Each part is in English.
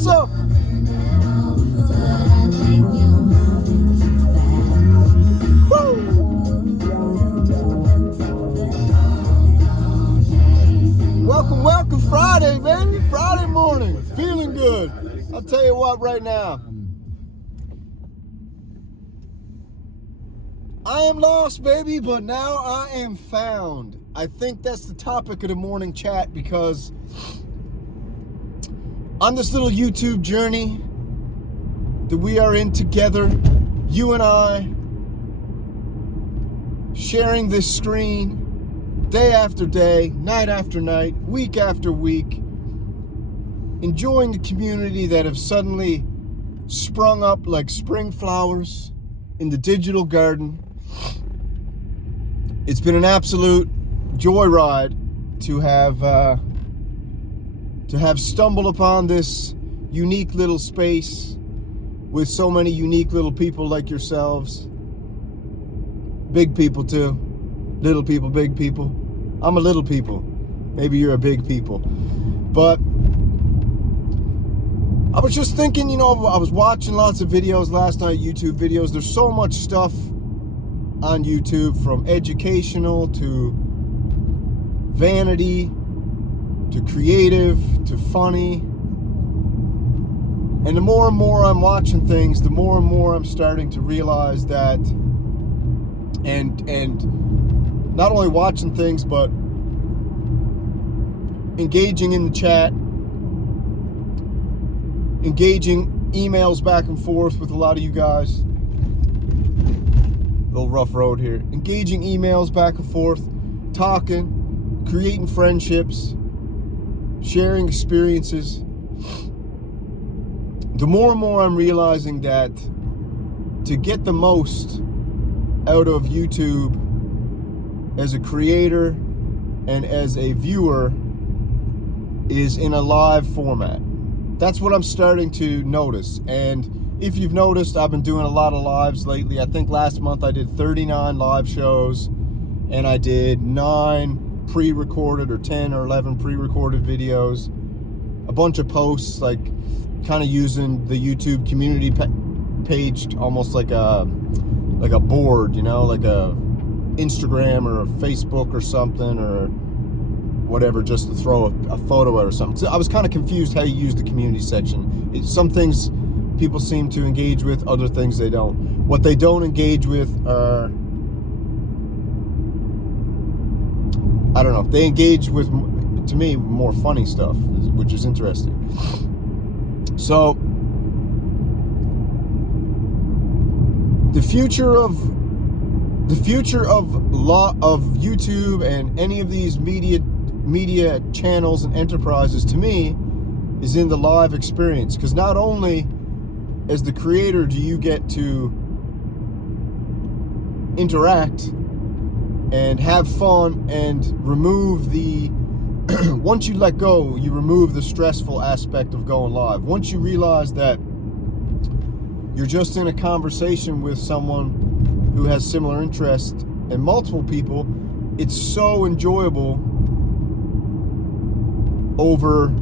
What's up? Welcome Friday, baby. Friday morning. Feeling good. I'll tell you what right now. I am lost, baby, but now I am found. I think that's the topic of the morning chat because on this little YouTube journey that we are in together, you and I, sharing this screen day after day, night after night, week after week, enjoying the community that have suddenly sprung up like spring flowers in the digital garden. It's been an absolute joyride to have stumbled upon this unique little space with so many unique little people like yourselves. Big people too. Little people, big people. I'm a little people. Maybe you're a big people. But I was just thinking, I was watching lots of videos last night, YouTube videos. There's so much stuff on YouTube, from educational to vanity to creative to funny. And the more and more I'm watching things, the more and more I'm starting to realize that, and not only watching things, but engaging in the chat, engaging emails back and forth with a lot of you guys. Little rough road here. Engaging emails back and forth, talking, creating friendships, sharing experiences. The more and more I'm realizing that to get the most out of YouTube as a creator and as a viewer is in a live format. That's what I'm starting to notice. And if you've noticed, I've been doing a lot of lives lately. I think last month I did 39 live shows, and I did 9 pre-recorded or 10 or 11 pre-recorded videos, a bunch of posts, like kind of using the YouTube community page almost like a board, like a Instagram or a Facebook or something or whatever, just to throw a photo out or something. So I was kind of confused how you use the community section. Some things people seem to engage with, other things they don't. What they don't engage with are, I don't know, they engage with, to me, more funny stuff, which is interesting. So the future of YouTube and any of these media channels and enterprises, to me, is in the live experience. Because not only as the creator do you get to interact and have fun and remove the once you let go, you remove the stressful aspect of going live. Once you realize that you're just in a conversation with someone who has similar interests and multiple people, it's so enjoyable over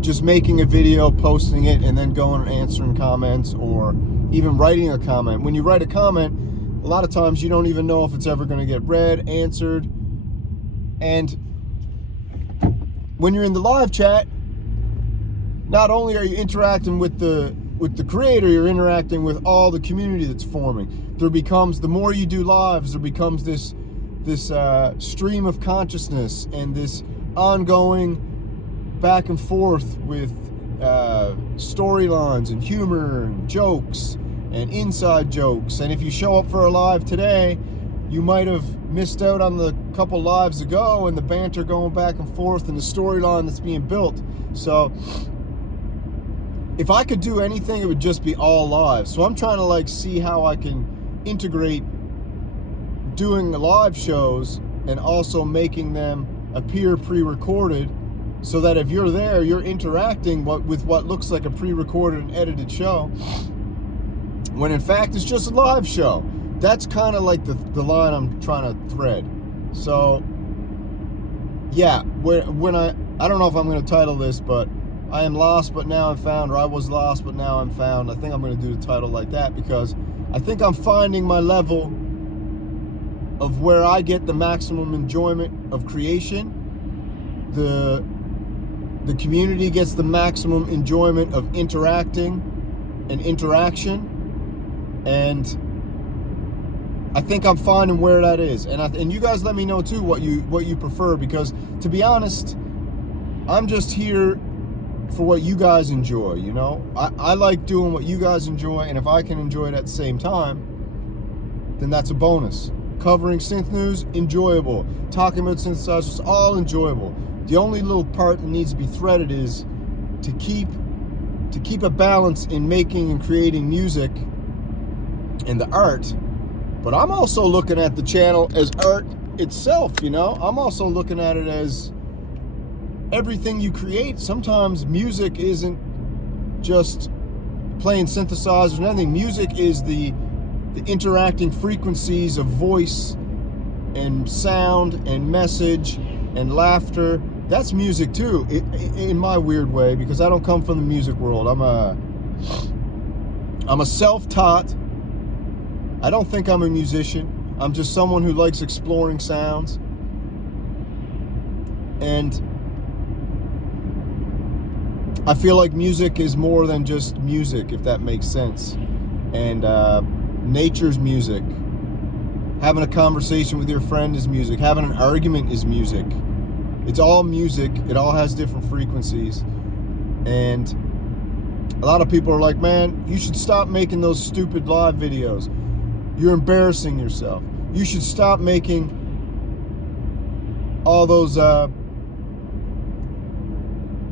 just making a video, posting it, and then going and answering comments or even writing a comment. When you write a comment, a lot of times you don't even know if it's ever going to get read, answered. And when you're in the live chat, not only are you interacting with the creator, you're interacting with all the community that's forming. There becomes, the more you do lives, there becomes this stream of consciousness and this ongoing back and forth with storylines and humor and jokes and inside jokes. And if you show up for a live today, you might have missed out on the couple lives ago and the banter going back and forth and the storyline that's being built. So if I could do anything, it would just be all live. So I'm trying to see how I can integrate doing the live shows and also making them appear pre-recorded, so that if you're there, you're interacting with what looks like a pre-recorded and edited show, when in fact it's just a live show. That's kind of like the line I'm trying to thread. So yeah, when I don't know if I'm going to title this, but I am lost, but now I'm found, or I was lost, but now I'm found. I think I'm going to do the title like that because I think I'm finding my level of where I get the maximum enjoyment of creation. The community gets the maximum enjoyment of interacting and interaction. And I think I'm finding where that is. And you guys let me know too what you prefer, because to be honest, I'm just here for what you guys enjoy, you know? I like doing what you guys enjoy, and if I can enjoy it at the same time, then that's a bonus. Covering synth news, enjoyable. Talking about synthesizers, all enjoyable. The only little part that needs to be threaded is to keep a balance in making and creating music and the art. But I'm also looking at the channel as art itself, you know? I'm also looking at it as everything you create. Sometimes music isn't just playing synthesizers and everything. Music is the interacting frequencies of voice and sound and message and laughter. That's music too, in my weird way, because I don't come from the music world. I'm a self-taught. I don't think I'm a musician. I'm just someone who likes exploring sounds. And I feel like music is more than just music, if that makes sense. And nature's music. Having a conversation with your friend is music. Having an argument is music. It's all music. It all has different frequencies. And a lot of people are like, man, you should stop making those stupid live videos. You're embarrassing yourself. You should stop making all those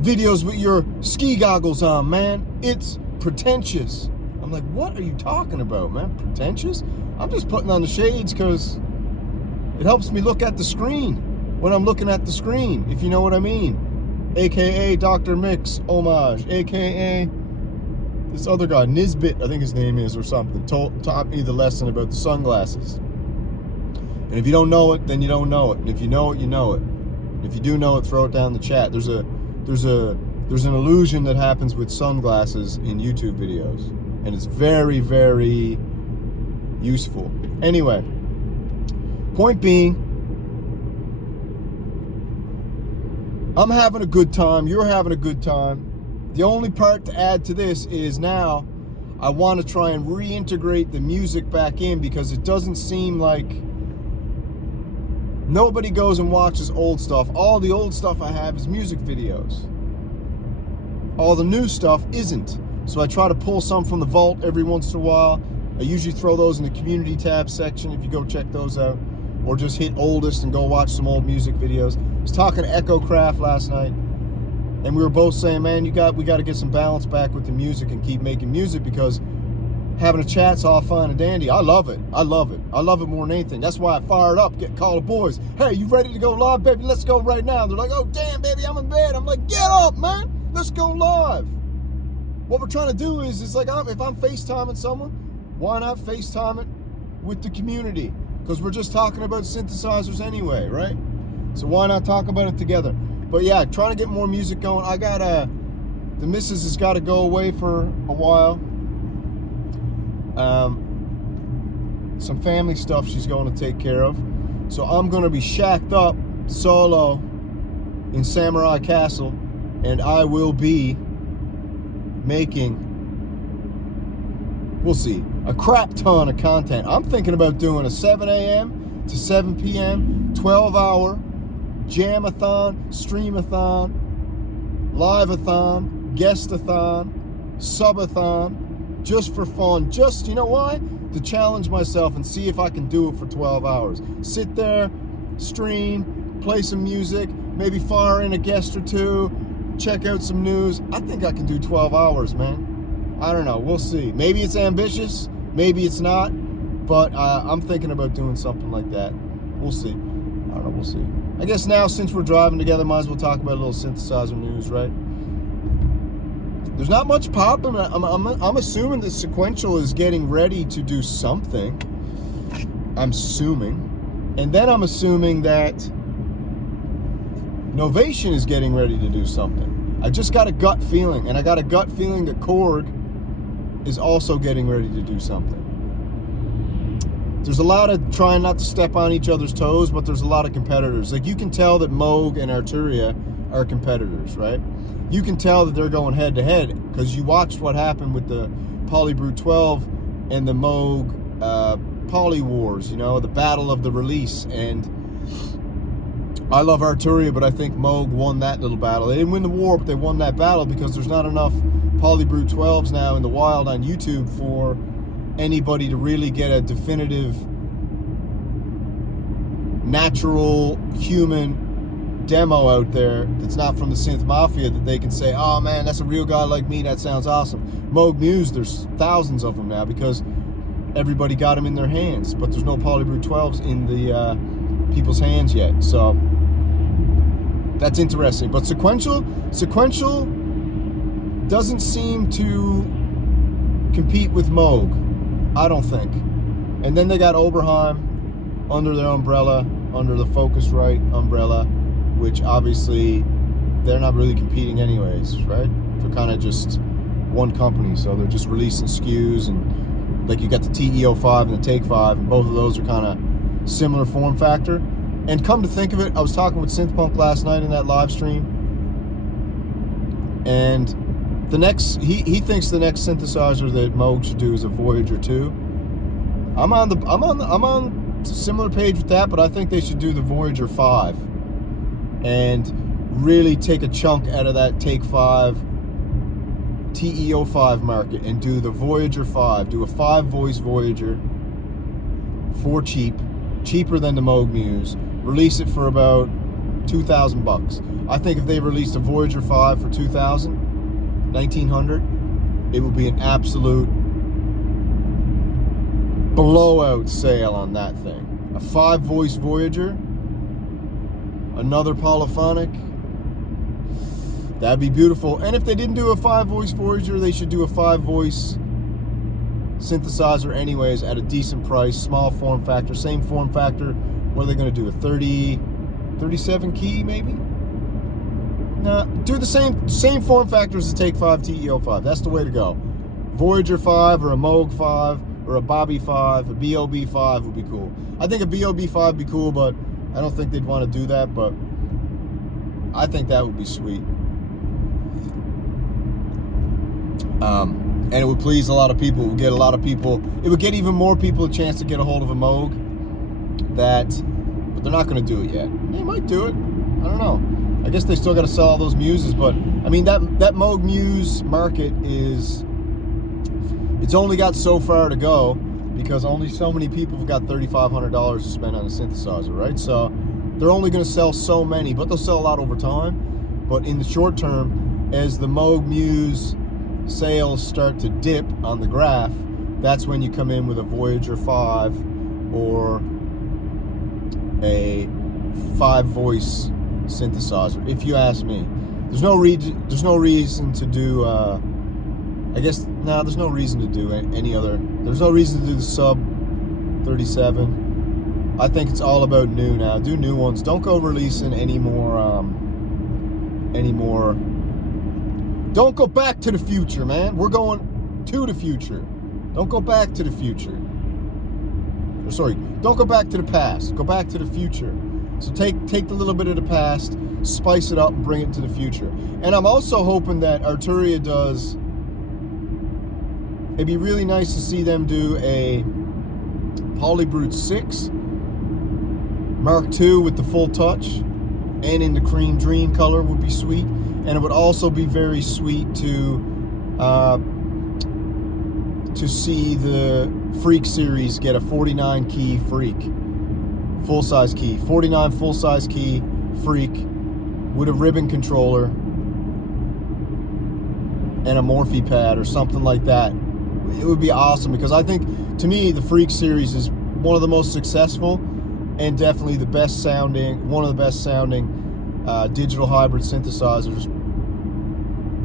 videos with your ski goggles on, man. It's pretentious. I'm like, what are you talking about, man? Pretentious? I'm just putting on the shades because it helps me look at the screen when I'm looking at the screen, if you know what I mean. AKA Dr. Mix homage, AKA this other guy, Nisbet, I think his name is, or something, taught me the lesson about the sunglasses. And if you don't know it, then you don't know it. And if you know it, you know it. And if you do know it, throw it down in the chat. There's an illusion that happens with sunglasses in YouTube videos. And it's very, very useful. Anyway, point being, I'm having a good time. You're having a good time. The only part to add to this is now I want to try and reintegrate the music back in, because it doesn't seem like nobody goes and watches old stuff. All the old stuff I have is music videos. All the new stuff isn't. So I try to pull some from the vault every once in a while. I usually throw those in the community tab section if you go check those out. Or just hit oldest and go watch some old music videos. I was talking to Echo Craft last night, and we were both saying, man, we got to get some balance back with the music and keep making music, because having a chat's all fine and dandy. I love it. I love it. I love it more than anything. That's why I fired up, call the boys. Hey, you ready to go live, baby? Let's go right now. They're like, oh, damn, baby, I'm in bed. I'm like, get up, man. Let's go live. What we're trying to do is like, if I'm FaceTiming someone, why not FaceTime it with the community? Because we're just talking about synthesizers anyway, right? So why not talk about it together? But yeah, trying to get more music going. I got the missus has got to go away for a while. Some family stuff she's going to take care of. So I'm going to be shacked up solo in Samurai Castle, and I will be making, we'll see, a crap ton of content. I'm thinking about doing a 7 a.m. to 7 p.m. 12-hour jamathon, streamathon, liveathon, guestathon, subathon, just for fun. Just, you know why? To challenge myself and see if I can do it for 12 hours. Sit there, stream, play some music, maybe fire in a guest or two, check out some news. I think I can do 12 hours, man. I don't know. We'll see. Maybe it's ambitious. Maybe it's not. But I'm thinking about doing something like that. We'll see. I don't know. We'll see. I guess now, since we're driving together, might as well talk about a little synthesizer news, right? There's not much popping. I'm assuming that Sequential is getting ready to do something. I'm assuming. And then I'm assuming that Novation is getting ready to do something. I just got a gut feeling, and I got a gut feeling that Korg is also getting ready to do something. There's a lot of trying not to step on each other's toes, but there's a lot of competitors. Like, you can tell that Moog and Arturia are competitors, right? You can tell that they're going head to head because you watched what happened with the Polybrute 12 and the Moog Poly Wars, you know, the battle of the release. And I love Arturia, but I think Moog won that little battle. They didn't win the war, but they won that battle because there's not enough Polybrute 12s now in the wild on YouTube for anybody to really get a definitive, natural, human demo out there that's not from the Synth Mafia that they can say, oh man, that's a real guy like me, that sounds awesome. Moog Muse, there's thousands of them now because everybody got them in their hands, but there's no Polybrute 12s in the people's hands yet. So that's interesting. But sequential doesn't seem to compete with Moog, I don't think. And then they got Oberheim under their umbrella, under the Focusrite umbrella, which obviously they're not really competing anyways, right? They're kind of just one company, so they're just releasing SKUs, and like you got the TE05 and the Take 5, and both of those are kind of similar form factor. And come to think of it, I was talking with Synthpunk last night in that live stream, and the next he thinks the next synthesizer that Moog should do is a Voyager 2. I'm on similar page with that, but I think they should do the Voyager 5 and really take a chunk out of that Take 5 TE05 market and do the Voyager 5. Do a 5-voice Voyager for cheaper than the Moog Muse. Release it for about $2,000. I think if they released a Voyager 5 for $1,900, it would be an absolute blowout sale on that thing. A 5-voice Voyager, another polyphonic, that'd be beautiful. And if they didn't do a 5-voice Voyager, they should do a 5-voice synthesizer anyways at a decent price, small form factor, same form factor. What are they going to do, a 37 key maybe? Nah, do the same form factor as the Take 5 TE05. That's the way to go. Voyager 5 or a Moog 5 or a Bobby 5, a BOB 5 would be cool. I think a BOB 5 would be cool, but I don't think they'd want to do that, but I think that would be sweet. And it would please a lot of people. It would get a lot of people, it would get even more people a chance to get a hold of a Moog. But they're not going to do it yet. They might do it. I don't know. I guess they still got to sell all those Muses, but I mean that Moog Muse market is, it's only got so far to go because only so many people have got $3,500 to spend on a synthesizer, right? So they're only going to sell so many, but they'll sell a lot over time. But in the short term, as the Moog Muse sales start to dip on the graph, that's when you come in with a Voyager 5 or a 5-voice synthesizer, if you ask me. There's no reason to do there's no reason to do any other, there's no reason to do the sub 37. I think it's all about new now. Do new ones. Don't go releasing any more don't go back to the future, man. We're going to the future. Don't go back to the future. Sorry, don't go back to the past. Go back to the future. So take the little bit of the past, spice it up, and bring it to the future. And I'm also hoping that Arturia does. It'd be really nice to see them do a Polybrute 6 Mark II with the full touch, and in the cream dream color would be sweet. And it would also be very sweet to see the Freak series get a 49 key Freak, full-size key, 49 full-size key Freak with a ribbon controller and a Morphe pad or something like that. It would be awesome because I think, to me, the Freak series is one of the most successful and definitely the best sounding, one of the best sounding digital hybrid synthesizers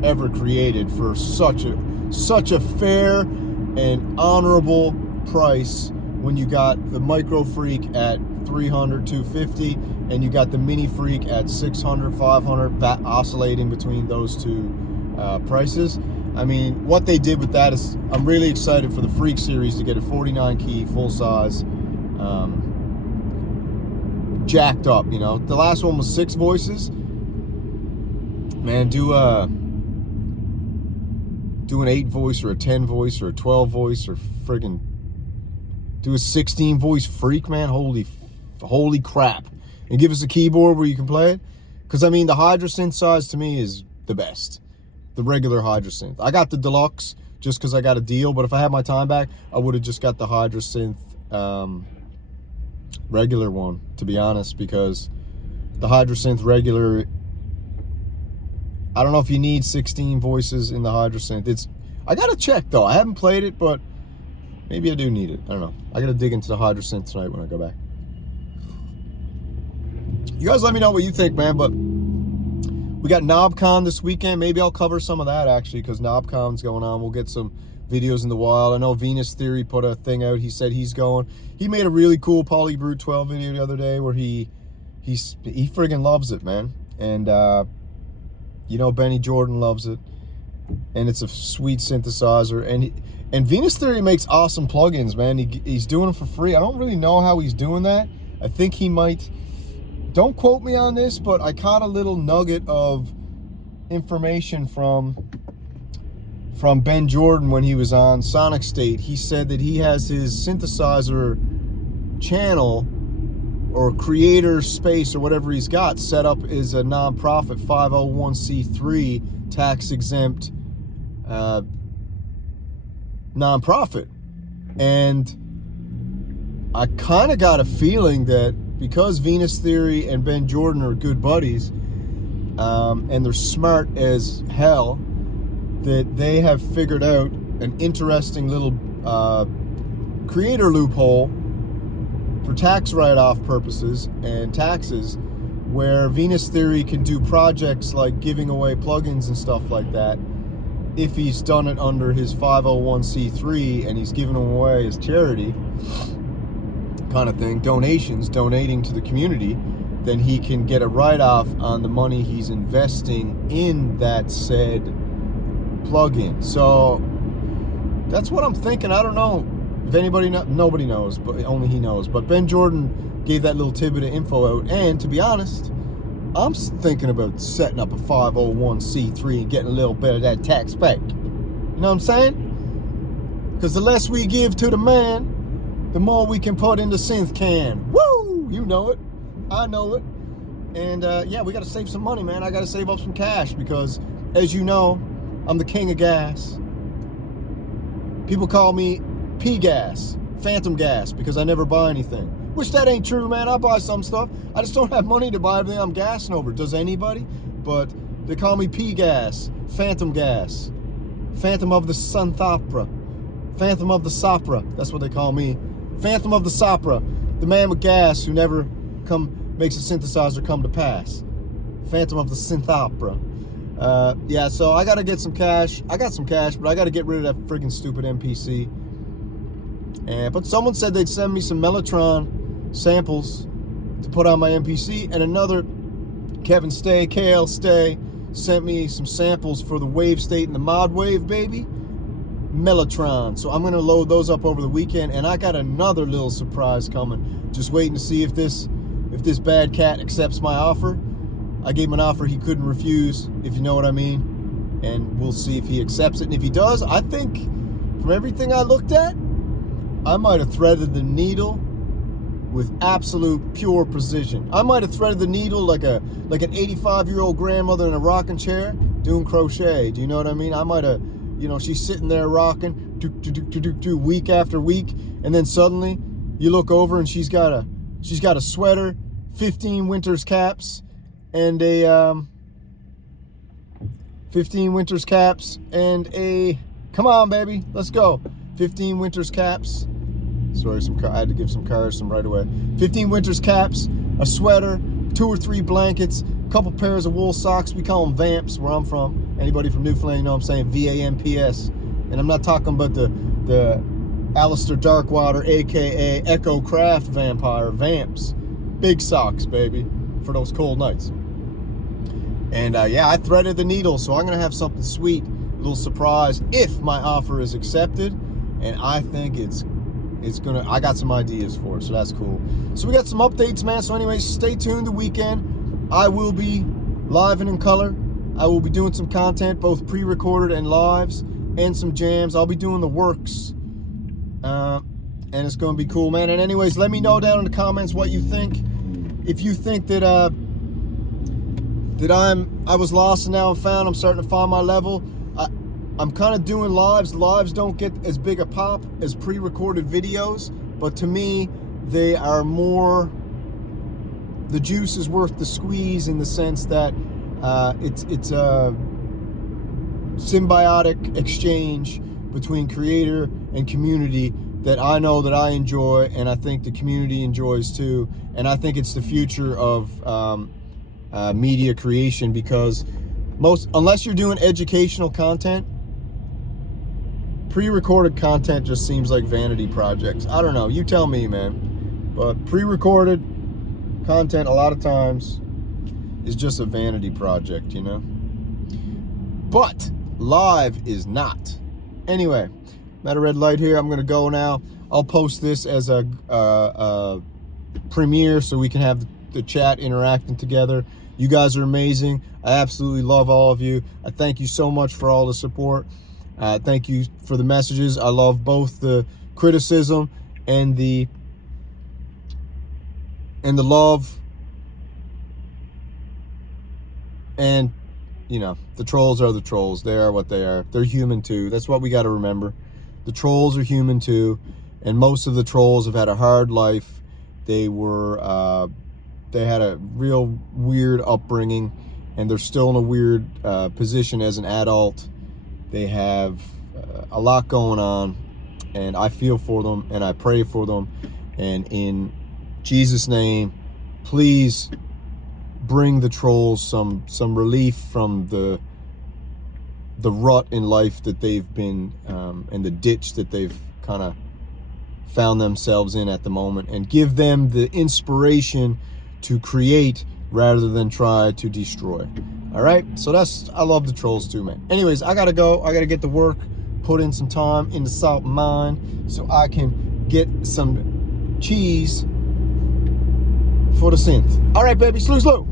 ever created for such a fair and honorable price when you got the Micro Freak at 300, 250, and you got the Mini Freak at 600, 500, oscillating between those two prices. I mean, what they did with that is, I'm really excited for the Freak series to get a 49 key, full size, jacked up, you know. The last one was 6 voices. Man, do an 8 voice or a 10 voice or a 12 voice, or friggin' do a 16 voice Freak, man. Holy crap. And give us a keyboard where you can play it. Because, I mean, the Hydra Synth size to me is the best. The regular Hydra Synth. I got the Deluxe just because I got a deal, but if I had my time back, I would have just got the Hydra Synth regular one, to be honest, because the Hydra Synth regular, I don't know if you need 16 voices in the Hydra Synth. I gotta check though. I haven't played it, but maybe I do need it. I don't know. I gotta dig into the Hydra Synth tonight when I go back. You guys let me know what you think, man. But we got knobcon this weekend. Maybe I'll cover some of that actually, because knobcon's going on. We'll get some videos in the wild. I know Venus Theory put a thing out. He said he's going. He made a really cool Polybrute 12 video the other day where he friggin' loves it, man. And you know, Benny Jordan loves it, and it's a sweet synthesizer. And Venus Theory makes awesome plugins, man. He's doing them for free. I don't really know how he's doing that. I think he might. Don't quote me on this, but I caught a little nugget of information from Ben Jordan when he was on Sonic State. He said that he has his synthesizer channel or creator space or whatever he's got set up as a non-profit 501c3 tax-exempt non-profit. And I kind of got a feeling that because Venus Theory and Ben Jordan are good buddies, and they're smart as hell, that they have figured out an interesting little creator loophole for tax write-off purposes and taxes, where Venus Theory can do projects like giving away plugins and stuff like that if he's done it under his 501c3 and he's giving them away as charity kind of thing, donating to the community, then he can get a write-off on the money he's investing in that said plugin. So that's what I'm thinking. I don't know if anybody nobody knows, but only he knows. But Ben Jordan gave that little tidbit of info out, and to be honest, I'm thinking about setting up a 501c3 and getting a little bit of that tax back. You know what I'm saying? Because the less we give to the man, the more we can put in the synth can. Woo! You know it. I know it. And yeah, we got to save some money, man. I got to save up some cash because, as you know, I'm the king of gas. People call me P-gas, phantom gas, because I never buy anything. Which that ain't true, man. I buy some stuff. I just don't have money to buy everything I'm gassing over. Does anybody? But they call me P-gas, phantom gas, phantom of the synthopera, phantom of the sopra. That's what they call me. Phantom of the sopra, the man with gas who never makes a synthesizer come to pass. Phantom of the synthopera. Yeah, so I gotta get some cash. I got some cash, but I gotta get rid of that freaking stupid MPC. But someone said they'd send me some Mellotron samples to put on my MPC, and another Kevin Stay, KL Stay, sent me some samples for the wave state and the mod wave, baby. Mellotron. So I'm gonna load those up over the weekend, and I got another little surprise coming. Just waiting to see if this bad cat accepts my offer. I gave him an offer he couldn't refuse, if you know what I mean, and we'll see if he accepts it. And if he does, I think from everything I looked at, I might have threaded the needle with absolute pure precision. I might have threaded the needle like an 85-year-old grandmother in a rocking chair doing crochet. Do you know what I mean? I might have, you know, she's sitting there rocking week after week, and then suddenly you look over and she's got a sweater, 15 winter's caps, and a 15 winter's caps and a, come on baby, let's go, 15 winter's caps. Sorry, I had to give some cars some right away. 15 winter's caps, a sweater, 2 or 3 blankets, a couple pairs of wool socks. We call them Vamps where I'm from. Anybody from Newfoundland, you know what I'm saying? VAMPS. And I'm not talking about the Alistair Darkwater, aka Echo Craft Vampire, Vamps. Big socks, baby, for those cold nights. And yeah, I threaded the needle, so I'm gonna have something sweet, a little surprise if my offer is accepted. And I think it's gonna, I got some ideas for it, so that's cool. So we got some updates, man. So anyways, stay tuned the weekend. I will be live and in color. I will be doing some content, both pre-recorded and lives, and some jams. I'll be doing the works. And it's gonna be cool, man. And anyways, let me know down in the comments what you think. If you think that I was lost and now I'm found, I'm starting to find my level. I'm kind of doing lives. Lives don't get as big a pop as pre-recorded videos, but to me, they are more, the juice is worth the squeeze, in the sense that it's a symbiotic exchange between creator and community that I know that I enjoy, and I think the community enjoys too. And I think it's the future of media creation, because unless you're doing educational content, pre-recorded content just seems like vanity projects. I don't know, you tell me, man. But pre-recorded content a lot of times is just a vanity project, you know? But live is not. Anyway, I'm at a red light here. I'm gonna go now. I'll post this as a premiere so we can have the chat interacting together. You guys are amazing. I absolutely love all of you. I thank you so much for all the support. Thank you for the messages. I love both the criticism and the love. And, you know, the trolls are the trolls. They are what they are. They're human too. That's what we got to remember. The trolls are human too. And most of the trolls have had a hard life. They were, they had a real weird upbringing, and they're still in a weird position as an adult. They have a lot going on, and I feel for them, and I pray for them. And in Jesus' name, please bring the trolls some relief from the rut in life that they've been, and the ditch that they've kind of found themselves in at the moment, and give them the inspiration to create rather than try to destroy. All right, so I love the trolls too, man. Anyways, I gotta go. I gotta get to work, put in some time in the salt mine so I can get some cheese for the synth. All right, baby, slew.